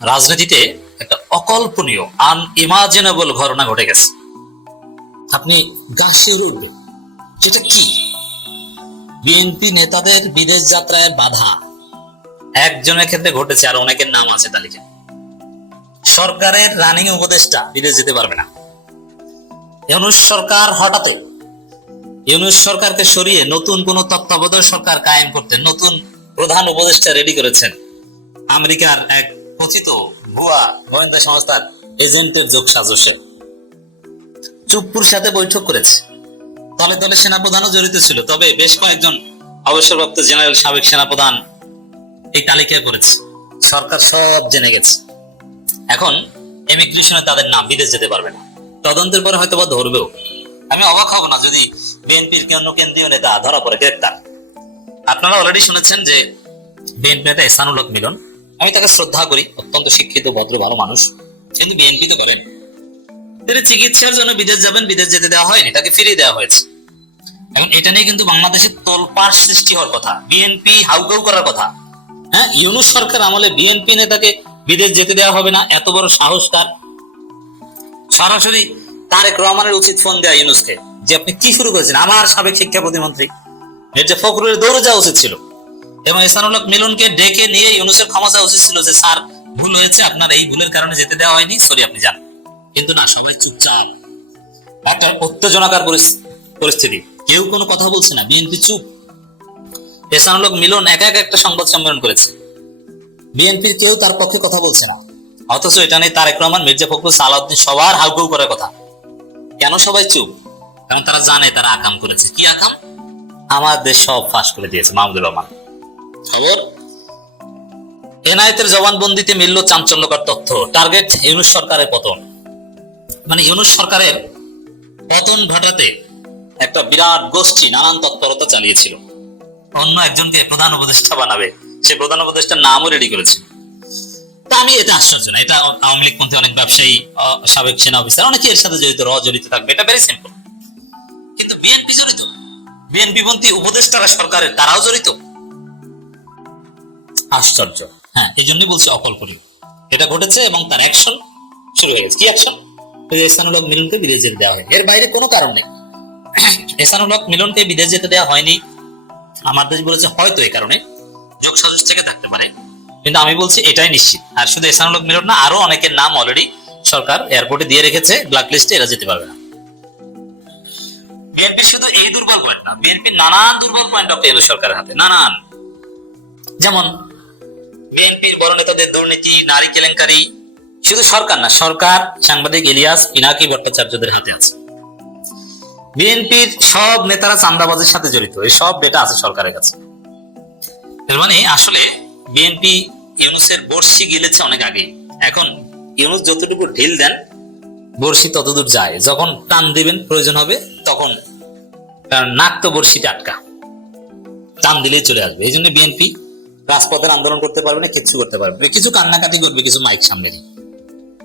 রাজনীতিতে একটা অকল্পনীয় আনইমাজিনেবল ঘটনা ঘটে গেছে। আপনি গা শিউরে উঠবে সেটা কি? বিএনপি নেতাদের বিদেশ যাত্রায় বাধা। একজনের ক্ষেত্রে ঘটেছে, আর অনেকের নাম আছে তালিকা সরকারের রানিং উপদেষ্টা বিদেশ যেতে পারবে না। ইউনুস সরকার হঠাৎ ইউনুস সরকারকে সরিয়ে নতুন কোন তত্ত্বাবধায়ক সরকার কায়েম করতে নতুন প্রধান উপদেষ্টা রেডি করেছেন। আমেরিকার এক কথিত ভুয়া গোয়েন্দা সংস্থার এজেন্টের যোগ সাজসে। চুপ্পুর সাথে বৈঠক করেছে। দলে দলে সেনাপ্রধানও জড়িত ছিল তবে বেশ কয়েকজন অবসরপ্রাপ্ত জেনারেল সাবেক সেনাপ্রধান এই তালিকা করেছে। সরকার সব জেনে গেছে। এখন ইমিগ্রেশনে তাদের নাম বিদেশ যেতে পারবে না। তদন্তের পরে হয়তো বা ধরবেও। আমি অবাক হব না যদি বিএনপির কোনো কেন্দ্রীয় নেতা ধরা পড়ে গ্রেপ্তার। আপনারা অলরেডি শুনেছেন যে বিএনপি নেতা এসানুল হক মিলন আমি তাকে শ্রদ্ধা করি, অত্যন্ত শিক্ষিত, ভদ্র, ভালো মানুষ। কিন্তু বিএনপি তো করেন। তিনি চিকিৎসার জন্য বিদেশ যাবেন, বিদেশ যেতে দেওয়া হয়নি, তাকে ফিরিয়ে দেওয়া হয়েছে। এখন এটা নিয়ে কিন্তু বাংলাদেশে তোলপাড় সৃষ্টি হওয়ার কথা, বিএনপি হাউকাউ করার কথা। হ্যাঁ ইউনুস সরকার আমলে বিএনপি নেতাকে বিদেশ যেতে দেওয়া হবে না, এত বড় সাহস তার। সরাসরি তারেক রহমানের উচিত ফোন দেওয়া ইউনুসকে, যে আপনি কি শুরু করেছেন? আমার সাবেক শিক্ষা প্রতিমন্ত্রী, মির্জা ফখরুলের দৌড়ে যাওয়া উচিত ছিল। এবং ইসানুল হক মিলনকে ডেকে নিয়ে ইউনুসের ক্ষমা চাওয়া উচিত ছিল যে, স্যার, ভুল হয়েছে, আপনার এই ভুলের কারণে যেতে দেওয়া হয়নি, সরি, আপনি যান। কিন্তু না, সবাই চুপচাপ। একটা উত্তেজনাকার পরিস- পরিস্থিতি। কেউ কোনো কথা বলছে না, বিএনপি চুপ। এসানুল মিলন একা একা একটা সংবাদ সম্মেলন করেছে। বিএনপির কেউ তার পক্ষে কথা বলছে না। অথচ এটা নিয়ে তারেক রহমান, মির্জা ফখরুল, সালাউদ্দিন সবার হাউকাউ করার কথা। কেন সবাই চুপ? কারণ তারা জানে তারা আকাম করেছে। কি আকাম? আমার দেশ সব ফাঁস করে দিয়েছে, মাহমুদুর রহমান। খবর? এনআইতের জবানবন্দিতে মিলল চাঞ্চল্যকর তথ্য। টার্গেট ইউনুস সরকারের পতন। মানে ইউনুস সরকারের পতন ঘটাতে একটা বিরাট গোষ্ঠী নানান তৎপরতা চালিয়েছিল। অন্য একজনকে প্রধান উপদেষ্টা বানাবে। সে প্রধান উপদেষ্টার নামও রেডি করেছে। তা আমি এটা আশ্চর্য না এটা আওয়ামী লীগ পন্থী অনেক ব্যবসায়ী সাবেক সেনা অফিসার অনেকে এর সাথে জড়িত র জড়িত থাকবে। এটা ভেরি সিম্পল কিন্তু বিএনপি জড়িত? বিএনপি পন্থী উপদেষ্টারা সরকারের তারাও জড়িত? আশ্চর্য। হ্যাঁ এই জন্যই বলছি অকল্পনীয়। এটা ঘটেছে এবং তার অ্যাকশন শুরু হয়ে গেছে। কি অ্যাকশন এসানুল হক মিলনকে বিদেশ যেতে দেওয়া হয়নি। এর বাইরে কোনো কারণ নেই। এসানুল হক মিলনকে বিদেশ যেতে দেওয়া হয়নি। আমার দেশ বলেছে হয়তো এই কারণে। যোগ থেকে থাকতে পারে। কিন্তু আমি বলছি এটাই নিশ্চিত। আর শুধু এসানুল হক মিলন না, আরও অনেকের নাম অলরেডি সরকার এয়ারপোর্টে দিয়ে রেখেছে। ব্ল্যাক লিস্টে এরা যেতে পারবে না। বিএনপি শুধু এই দুর্বল পয়েন্ট না বিএনপি নানান দুর্বল পয়েন্ট কেন্দ্র সরকারের হাতে। নানান। যেমন বিএনপির বড় নেতাদের দুর্নীতি, নারী কেলেঙ্কারি, শুধু সরকার না, সরকার, সাংবাদিক ইলিয়াস পিনাকি ভট্টাচার্যদের হাতে আছে। বিএনপির সব নেতারা চান্দাবাজের সাথে জড়িত, এই সব ডেটা আছে সরকারের কাছে। এর মানে আসলে বিএনপি ইউনুসের বর্ষি গিলেছে অনেক আগে এখন ইউনুস যতটুকু ঢিল দেন বর্ষি ততদূর যায়। যখন টান দিবেন, প্রয়োজন হবে, তখন নাক তো বর্ষিতে আটকা। টান দিলেই চলে আসবে। এই জন্য বিএনপি রাজপথের আন্দোলন করতে পারবে না কিছু করতে পারবে না। কিছু কান্নাকাটি করবে, কিছু মাইক সামনে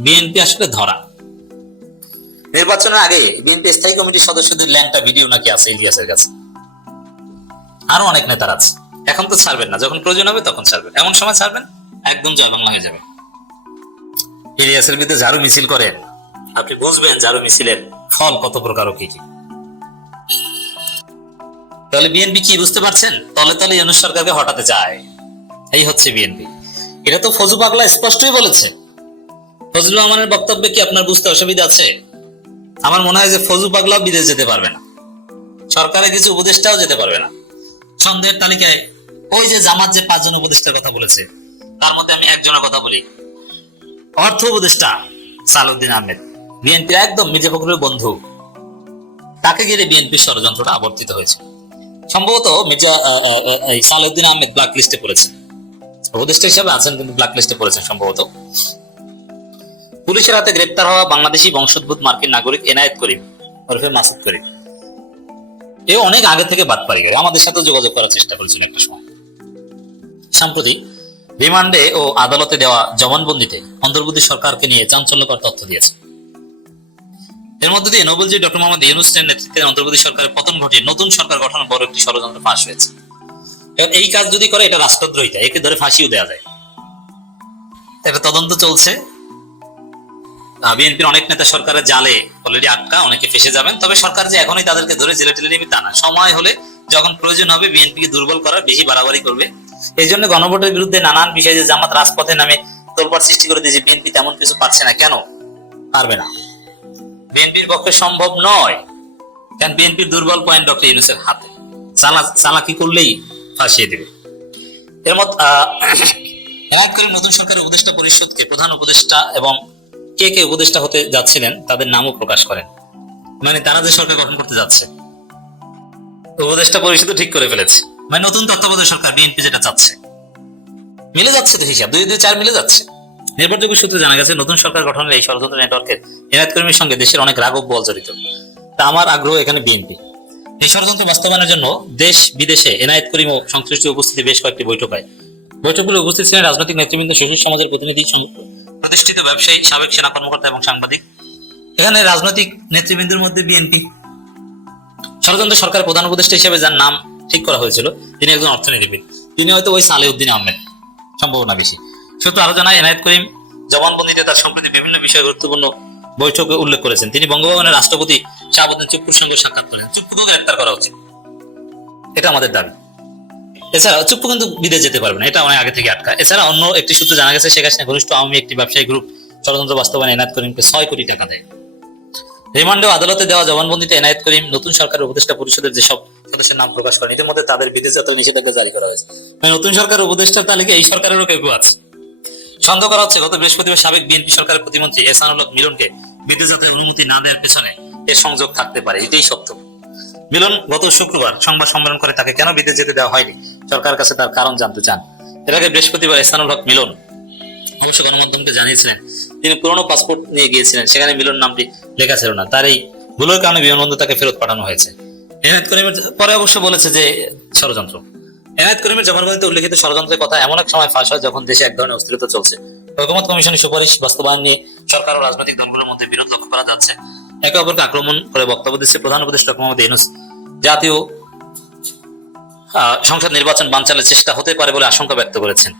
বিএনপি আসলে ধরা। নির্বাচনের আগে বিএনপি স্থায়ী কমিটির সদস্যদের ল্যাংটা ভিডিও নাকি আছে ইলিয়াসের কাছে? আরও অনেক নেতার আছে। এখন তো ছাড়বেন না, যখন প্রয়োজন হবে তখন ছাড়বেন। এমন সময় ছাড়বেন, একদম জয় বাংলা হয়ে যাবে। ইলিয়াসের বিরুদ্ধে ঝাড়ু মিছিল করেন। আপনি বুঝবেন ঝাড়ু মিছিলের ফল কত প্রকার ও কি কি। তাহলে বিএনপি কি, বুঝতে পারছেন? তলে তলে ইউনুস সরকারকে হটাতে চায়। এই হচ্ছে বিএনপি। এটা তো ফজু পাগলা স্পষ্টই বলেছে। ফজলুর রহমানের বক্তব্যে কি আপনার বুঝতে অসুবিধা আছে? আমার মনে হয় যে ফজু পাগলাও বিদেশ যেতে পারবে না। সরকারের কিছু উপদেষ্টাও যেতে পারবে না। সন্দেহের তালিকায় ওই যে জামাত যে পাঁচজন উপদেষ্টার কথা বলেছে, তার মধ্যে আমি একজনের কথা বলি। অর্থ উপদেষ্টা সালউদ্দিন আহমেদ। বিএনপির একদম মির্জা ফখরুলের বন্ধু। তাকে ঘিরে বিএনপির ষড়যন্ত্রটা আবর্তিত হয়েছে। সম্ভবত মির্জা সালউদ্দিন আহমেদ ব্ল্যাক লিস্টে পড়েছেন উপদেষ্টা হিসেবে আছেন কিন্তু ব্ল্যাক লিস্টে পড়েছেন সম্ভবত। পুলিশের হাতে গ্রেপ্তার হওয়া বাংলাদেশি বংশোদ্ভূত মার্কিন নাগরিক এনায়েত করিম, ওরফে মাসুদ করিম। এ অনেক আগে থেকে বাদ পারি গেছে আমাদের সাথে যোগাযোগ করার চেষ্টা করেছিল একটা সময়। সম্প্রতি রিমান্ডে ও আদালতে দেওয়া জবানবন্দিতে অন্তর্বর্তী সরকারকে নিয়ে চাঞ্চল্যকর তথ্য দিয়েছে। এর মধ্যে দিয়ে নোবেলজি ডক্টর মোহাম্মদ ইউনুসের নেতৃত্বে অন্তর্বর্তী সরকারের পতন ঘটিয়ে নতুন সরকার গঠনের বড় একটি ষড়যন্ত্র ফাঁস হয়েছে। এই কাজ যদি করে, এটা রাষ্ট্রদ্রোহিতা, একে ধরে ফাঁসিও দেওয়া যায়। এটা তদন্ত চলছে। বিএনপির অনেক নেতা সরকারের জালে অলরেডি আটকা, অনেকে ফেসে যাবেন। তবে সরকার যে এখনই তাদেরকে ধরে জেলে টেলে নেবে, তা না। সময় হলে যখন প্রয়োজন হবে বিএনপিকে দুর্বল করার বেশি বাড়াবাড়ি করবে। এই জন্য গণভোটের বিরুদ্ধে নানান বিষয়ে যে জামাত রাজপথে নামে তোলপাড় সৃষ্টি করে দিয়েছে, বিএনপি তেমন কিছু পারছে না। কেন? পারবে না। বিএনপির পক্ষে সম্ভব নয়। কারণ বিএনপির দুর্বল পয়েন্ট ডক্টর ইউনুসের হাতে। চালা চালাকি করলেই ফাঁসিয়ে দেবে। এর মত করে নতুন সরকারের উপদেষ্টা পরিষদকে প্রধান উপদেষ্টা এবং কে কে উপদেষ্টা হতে যাচ্ছিলেন, তাদের নামও প্রকাশ করেন। মানে তারা যে সরকার গঠন করতে যাচ্ছে, উপদেষ্টা পরিষদ ঠিক করে ফেলেছে। মানে নতুন তত্ত্বাবধায়ক সরকার, বিএনপি যেটা চাচ্ছে। মিলে যাচ্ছে তো হিসাব, দুই দুই, চার মিলে যাচ্ছে। নির্ভরযোগ্য সূত্রে জানা গেছে, নতুন সরকার গঠনের এই ষড়যন্ত্র নেটওয়ার্কের এনায়ত কর্মীর সঙ্গে দেশের অনেক রাগব বল জড়িত। তা আমার আগ্রহ এখানে বিএনপি। এই ষড়যন্ত্র বাস্তবায়নের জন্য দেশ বিদেশে এনায়েত করিম ও সংশ্লিষ্ট উপস্থিতি বেশ কয়েকটি বৈঠক। হয় বৈঠকগুলো উপস্থিত ছিলেন রাজনৈতিক নেতৃবৃন্দ শিশু সমাজের প্রতিনিধি প্রতিষ্ঠিত ব্যবসায়ী, সাবেক সেনা কর্মকর্তা এবং সাংবাদিক। এখানে রাজনৈতিক নেতৃবৃন্দের মধ্যে বিএনপি। ষড়যন্ত্র সরকার প্রধান উপদেষ্টা হিসেবে যার নাম ঠিক করা হয়েছিল, তিনি একজন অর্থনীতিবিদ। তিনি হয়তো ওই সালেউদ্দিন আহমেদ, সম্ভাবনা বেশি। সত্য আরও জানায়, এনায়েত করিম জবানবন্দিতে তার সম্প্রতি বিভিন্ন বিষয়ে গুরুত্বপূর্ণ বৈঠকে উল্লেখ করেছেন। তিনি বঙ্গভবনের রাষ্ট্রপতি শাহাবুদ্দিন চুপ্পুর সঙ্গে সাক্ষাৎ করেন। চুপ্পুকেও গ্রেপ্তার করা উচিত। এটা আমাদের দাবি। এছাড়া চুপ্পু কিন্তু বিদেশ যেতে পারবে না, এটা অনেক আগে থেকে আটকা। এছাড়া অন্য একটি সূত্রে জানা গেছে, শেখ হাসিনা ঘনিষ্ঠ আওয়ামী একটি ব্যবসায়ী গ্রুপ ষড়যন্ত্র বাস্তবায়নে এনায়েত করিমকে ছয় কোটি টাকা দেয়। রিমান্ডেও আদালতে দেওয়া জবানবন্দিতে এনায়েত করিম নতুন সরকারের উপদেষ্টা পরিষদের যেসব সদস্যের নাম প্রকাশ করেন, ইতিমধ্যে তাদের বিদেশ যাত্রা নিষেধাজ্ঞা জারি করা হয়েছে। মানে নতুন সরকার উপদেষ্টার তালিকায় এই সরকারেরও কেউ আছে। সন্দেহ করা হচ্ছে, গত বৃহস্পতিবার সাবেক বিএনপি সরকারের প্রতিমন্ত্রী এসানুল মিলনকে বিদেশ যাত্রার অনুমতি না দেওয়ার পেছনে এর সংযোগ থাকতে পারে, এটাই সত্য। মিলন গত শুক্রবার সংবাদ সম্মেলন করে তাকে কেন বিদেশ যেতে দেওয়া হয়নি? সরকারের কাছে তার কারণ জানতে চান। এর আগে বৃহস্পতিবার এসানুল হক মিলন অবশ্য গণমাধ্যমকে জানিয়েছিলেন, তিনি পুরনো পাসপোর্ট নিয়ে গিয়েছিলেন, সেখানে মিলন নামটি লেখা ছিল না। তার এই ভুলের কারণে বিমানবন্দর তাকে ফেরত পাঠানো হয়েছে। পরে অবশ্য বলেছে যে ষড়যন্ত্র। এনায়েত করিমের জবানবন্দিতে উল্লেখিত ষড়যন্ত্রের কথা এমন এক সময় ফাঁস হয় যখন দেশে এক ধরনের অস্থিরতা চলছে। ঐকমত কমিশনের সুপারিশ বাস্তবায়ন নিয়ে সরকার ও রাজনৈতিক দলগুলোর মধ্যে বিরোধ লক্ষ্য করা যাচ্ছে। একে অপরকে আক্রমণ করে বক্তব্য দিচ্ছে প্রধান উপদেষ্টা মোহাম্মদ ইউনুস। জাতীয় সংসদ নির্বাচন বানচালের চেষ্টা হতে পারে বলে আশঙ্কা ব্যক্ত করেছেন।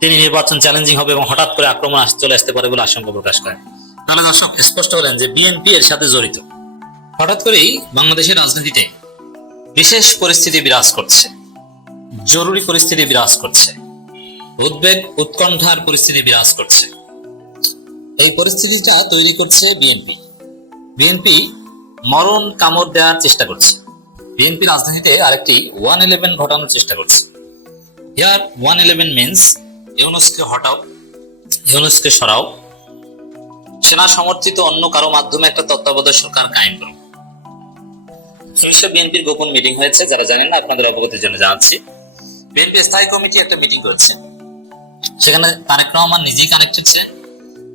তিনি নির্বাচন চ্যালেঞ্জিং হবে এবং হঠাৎ করে আক্রমণ চলে আসতে পারে বলে আশঙ্কা প্রকাশ করেন। তাহলে দর্শক স্পষ্ট করেন যে বিএনপি এর সাথে জড়িত। হঠাৎ করেই বাংলাদেশের রাজনীতিতে বিশেষ পরিস্থিতি বিরাজ করছে। জরুরি পরিস্থিতি বিরাজ করছে। উদ্বেগ, উৎকণ্ঠার পরিস্থিতি বিরাজ করছে। এই পরিস্থিতিটা তৈরি করছে বিএনপি। বিএনপি মরণ কামড় দেওয়ার চেষ্টা করছে। বিএনপি রাজনীতিতে আরেকটি ওয়ান ইলেভেন ঘটানোর চেষ্টা করছে। ইয়ার ওয়ান ইলেভেন মিনস ইউনুসকে হটাও, ইউনুসকে সরাও। সেনা সমর্থিত অন্য কারও মাধ্যমে একটা তত্ত্বাবধায়ক সরকার কায়েম করো শীর্ষ বিএনপির গোপন মিটিং হয়েছে, যারা জানেন না, আপনাদের অবগতির জন্য জানাচ্ছি। বিএনপি স্থায়ী কমিটি একটা মিটিং করেছে। সেখানে তারেক রহমান নিজেই কানেক্টেড ছিলেন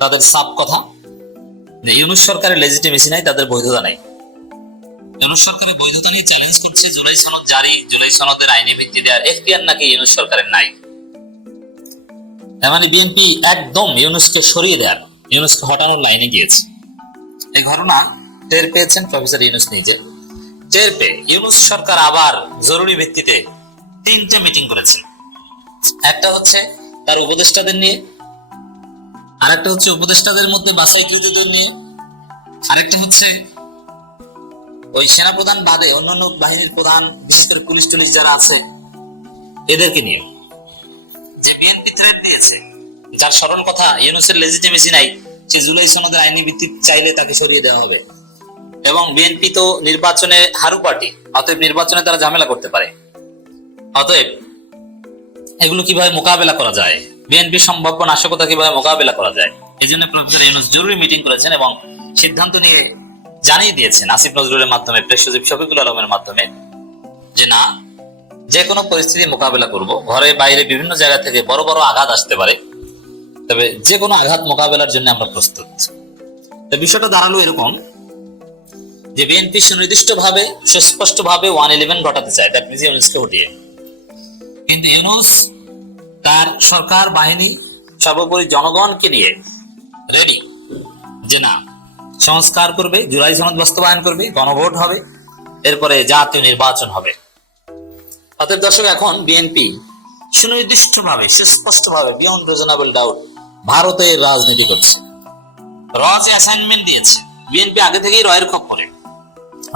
তাদের সাপ কথা। ইউনুস সরকারের লেজিটিমেসি নাই, তাদের বৈধতা নাই। ইউনুস সরকারের বৈধতা নিয়ে চ্যালেঞ্জ করছে, জুলাই সনদ জারি, জুলাই সনদের আইনি ভিত্তি দেওয়ার এখতিয়ার নাকি ইউনুস সরকারের নাই। মানে বিএনপি একদম ইউনুসকে সরিয়ে দেয়ার ইউনুসকে হটানোর লাইনে গিয়েছে। এই ঘটনা টের পেয়েছেন প্রফেসর ইউনুস নিজে। টের পেয়ে ইউনুস সরকার আবার জরুরি ভিত্তিতে তিনটে মিটিং করেছে। একটা হচ্ছে তার উপদেষ্টাদের নিয়ে, আরেকটা হচ্ছে উপদেষ্টাদের মধ্যে বাছাইকৃতদের নিয়ে, আরেকটা হচ্ছে ওই সেনাপ্রধান বাদে অন্যান্য বাহিনীর প্রধান, বিশেষ করে পুলিশ টুলিশ যারা আছে, এদেরকে নিয়ে। যে বিএনপি থ্রেট যার স্মরণ কথা ইউনুসের লেজিটিমেসি নাই, সে জুলাই সনদের আইনি ভিত্তি চাইলে তাকে সরিয়ে দেওয়া হবে। এবং বিএনপি তো নির্বাচনে হারু পার্টি, অতএব নির্বাচনে তারা ঝামেলা করতে পারে। অতএব এগুলো কীভাবে মোকাবেলা করা যায়? বিএনপি সম্ভাব্য নাশকতা কীভাবে মোকাবেলা করা যায়? এই জন্য প্রফেসর ইউনুস জরুরি মিটিং করেছেন এবং সিদ্ধান্ত নিয়ে জানিয়ে দিয়েছেন। আসিফ নজরুলের মাধ্যমে প্রেস সচিব শফিকুল আলমের মাধ্যমে যে না, যে কোনো পরিস্থিতি মোকাবেলা করব। ঘরে বাইরে বিভিন্ন জায়গা থেকে বড় বড় আঘাত আসতে পারে। তবে যে কোনো আঘাত মোকাবেলার জন্য আমরা প্রস্তুত। তো বিষয়টা দাঁড়াল এরকম যে বিএনপি সুনির্দিষ্ট ভাবে সুস্পষ্ট ভাবে ওয়ান ইলেভেন ঘটাতে চায়। দ্যাট ইউনুসকে হটিয়ে। কিন্তু ইউনুস তার সরকার বাহিনী সর্বোপরি জনগণকে নিয়ে রেডি যে না, সংস্কার করবে, জুলাই সনদ বাস্তবায়ন করবে, গণভোট হবে, এরপরে জাতীয় নির্বাচন হবে। অতএব দর্শক, এখন বিএনপি সুনির্দিষ্ট ভাবে সুস্পষ্ট ভাবে বিয়ন্ড রিজনেবল ডাউট ভারতের রাজনীতি করছে। র যে অ্যাসাইনমেন্ট দিয়েছে। বিএনপি আগে থেকেই রয়ের খপ করে।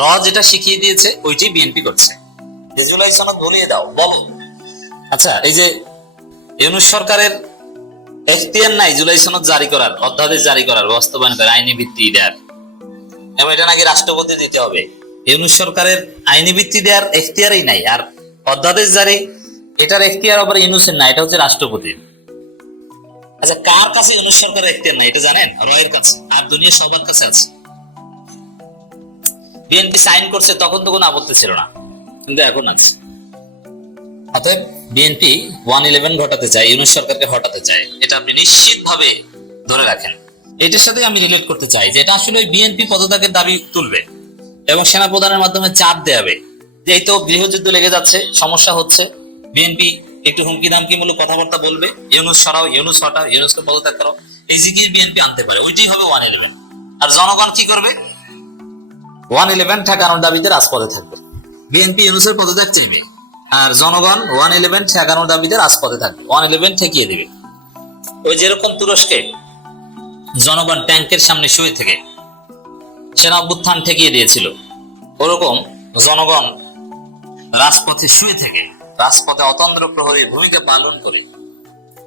র যেটা শিখিয়ে দিয়েছে, ওইটি বিএনপি করছে। জুলাই সনদ ভুলিয়ে দাও, বলো। আচ্ছা এই যে ইউনুস সরকারের এখতিয়ার নাই জুলাই সনদ জারি করার অধ্যাদেশ জারি করার বাস্তবায়ন করার আইনি ভিত্তি দেওয়ার এবং এটা নাকি রাষ্ট্রপতি দিতে হবে। ইউনুস সরকারের আইনি ভিত্তি দেওয়ার এখতিয়ারই নাই আর অধ্যাদেশ জারি এটার এখতিয়ার আবার ইউনুসের না এটা হচ্ছে রাষ্ট্রপতির। আচ্ছা কার কাছে ইউনুস সরকারের এখতিয়ার নাই এটা জানেন? রয়ের কাছে আর দুনিয়া সবার কাছে আছে। বিএনপি সাইন করছে তখন তো কোনো আপত্তি ছিল না। কিন্তু এখন আছে। অতএব বিএনপি ওয়ান ইলেভেন ঘটাতে চায়, ইউনুস সরকারকে হটাতে চায়, এটা আপনি নিশ্চিত ভাবে ধরে রাখেন। এটার সাথে আমি রিলেট করতে চাই যে এটা আসলে বিএনপি পদত্যাগের দাবি তুলবে এবং সেনা প্রধানের মাধ্যমে চাপ দেবে যে এই তো গৃহযুদ্ধ লেগে যাচ্ছে, সমস্যা হচ্ছে, বিএনপি একটু হুমকি দামকিমূলক কথাবার্তা বলবে, ইউনুস সরাও, ইউনুস হটাও, ইউনুসকে পদত্যাগ করো। এই জিনিস বিএনপি আনতে পারে, ওইটাই হবে ওয়ান ইলেভেন। আর জনগণ কি করবে? ওয়ান ইলেভেন ঠেকানোর দাবিতে রাজপথে থাকবে। বিএনপি ইউনুসের পদত্যাগ চাইবে। আর জনগণ ওয়ান ইলেভেন ঠেকানোর দাবিতে রাজপথে থাকবে। ওয়ান ইলেভেন ঠেকিয়ে দেবে। ওই যেরকম তুরস্কে জনগণ ট্যাঙ্কের সামনে শুয়ে থেকে, সেনা অভ্যুত্থান ঠেকিয়ে দিয়েছিল, ওরকম জনগণ রাজপথে শুয়ে থেকে, রাজপথে অতন্ত্র প্রহরীর ভূমিকা পালন করে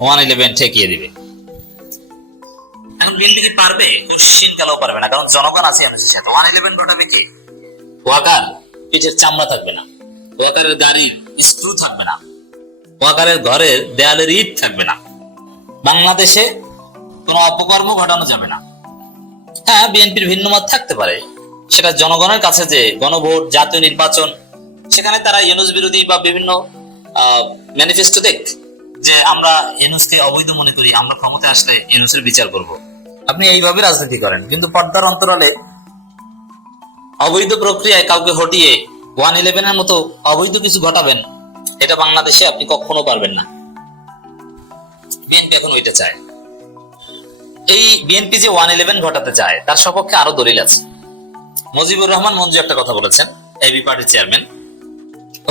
ওয়ান ইলেভেন ঠেকিয়ে দিবে। এখন বিএনপি কি পারবে? কোশ্চিন পারবে না, কারণ জনগণ আছে এমসির সাথে। ওয়ান ইলেভেন ঘটাবে কি? ওয়াকার, পিঠের চামড়া থাকবে না। ওয়াকারের গাড়ির স্ক্রু থাকবে না। ওয়াকারের ঘরের দেয়ালের ইট থাকবে না। বাংলাদেশে কোনো অপকর্ম ঘটানো যাবে না। হ্যাঁ বিএনপির ভিন্ন মত থাকতে পারে। সেটা জনগণের কাছে যে গণভোট, জাতীয় নির্বাচন, সেখানে তারা ইউনুস বিরোধী বা বিভিন্ন ম্যানিফেস্টো দেখ যে আমরা ইউনুসকে অবৈধ মনে করি, আমরা ক্ষমতায় আসলে ইউনুসের বিচার করব। আপনি এইভাবে রাজনীতি করেন, কিন্তু পর্দার অন্তরালে অবৈধ প্রক্রিয়ায় কাউকে হটিয়ে ওয়ান ইলেভেনের মতো অবৈধ কিছু ঘটাবেন, এটা বাংলাদেশে আপনি কখনো পারবেন না। বিএনপি এখন ওইটা চায়। এই বিএনপি যে ওয়ান ইলেভেন ঘটাতে চায়, তার সপক্ষে আরও দলিল আছে। মুজিবুর রহমান মঞ্জু একটা কথা বলেছেন, এবি পার্টির চেয়ারম্যান।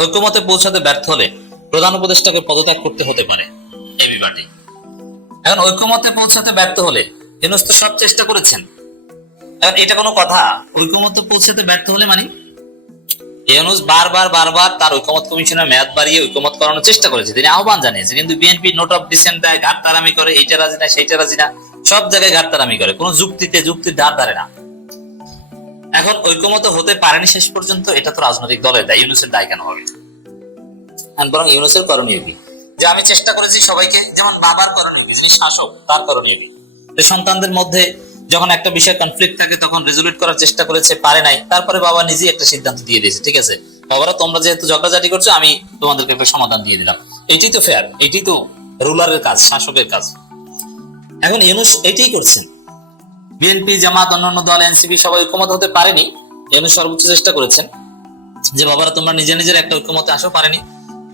ঐক্যমতে পৌঁছাতে ব্যর্থ হলে প্রধান উপদেষ্টাকে পদত্যাগ করতে হতে পারে এবি পার্টি। এখন ঐক্যমতে পৌঁছাতে ব্যর্থ হলে এনস্ত সব চেষ্টা করেছেন। এখন এটা কোনো কথা, ঐক্যমতে পৌঁছাতে ব্যর্থ হলে মানে? ইউনুস বারবার বারবার তার ঐক্যমত কমিশনের মেয়াদ বাড়িয়ে ঐক্যমত করানোর চেষ্টা করেছে। তিনি আহ্বান জানিয়েছে কিন্তু বিএনপি নোট অফ ডিসেন্ট দেয় ঘাট তারামি করে, এইটা রাজি না, সেইটা রাজি না। সব জায়গায় ঘাট তারামি করে, কোনো যুক্তিতে, যুক্তির ধার ধারে না। এখন ঐক্যমত হতে পারেনি শেষ পর্যন্ত, এটা তো রাজনৈতিক দলের দায়, ইউনুসের দায় কেন হবে? বরং ইউনুসের করণীয় কি? যে আমি চেষ্টা করেছি সবাইকে, যেমন বাবার করণীয় কি, যিনি শাসক, তার করণীয় কি? সন্তানদের মধ্যে যখন একটা বিষয় কনফ্লিক্ট থাকে, তখন রেজুলেট করার চেষ্টা করেছে পারে নাই। তারপরে বাবা নিজেই একটা সিদ্ধান্ত দিয়ে দিয়েছে, ঠিক আছে? বাবারা, তোমরা যেহেতু ঝগড়াঝাটি করছ, আমি তোমাদেরকে একটা সমাধান দিয়ে দিলাম। এটাই তো ফেয়ার এটাই তো রুলারের কাজ, শাসকের কাজ। এখন ইউনুস এটাই করছে। বিএনপি জামাত, অন্যান্য দল এনসিপি সবাই ঐক্যমত হতে পারেনি। ইউনুস সর্বোচ্চ চেষ্টা করেছেন যে, বাবারা, তোমরা নিজে নিজের একটা ঐক্যমতে আসো, পারেনি।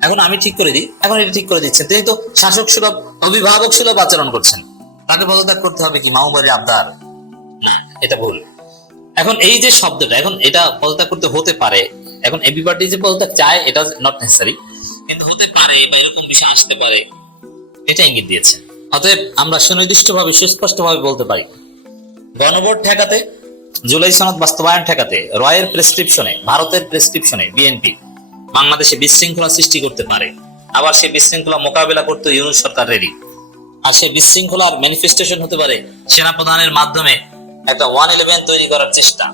এখন আমি ঠিক করে দিই, এখন এটা ঠিক করে দিচ্ছেন তিনি তো শাসক সুলভ, অভিভাবক সুলভ আচরণ করছেন। তাকে পদত্যাগ করতে হবে কি? মামুবাড়ি আবদার। এটা ভুল। এখন এই যে শব্দটা, এখন এটা পদত্যাগ করতে হতে পারে। এখন এবি যে পদত্যাগ চায়, এটা নট নেসেসারি কিন্তু হতে পারে বা এরকম বিষয় আসতে পারে, এটা ইঙ্গিত দিয়েছে। অতএব আমরা সুনির্দিষ্টভাবে, সুস্পষ্টভাবে বলতে পারি, গণভোট ঠেকাতে, জুলাই সনদ বাস্তবায়ন ঠেকাতে, রয়ের প্রেসক্রিপশনে ভারতের প্রেসক্রিপশনে বিএনপি বাংলাদেশে বিশৃঙ্খলা সৃষ্টি করতে পারে। আবার সেই বিশৃঙ্খলা মোকাবেলা করতে ইউনুস সরকার রেডি আর সেই বিশৃঙ্খলার ম্যানিফেস্টেশন হতে পারে সেনা প্রধানের মাধ্যমে একটা ওয়ান ইলেভেন তৈরি করার চেষ্টা।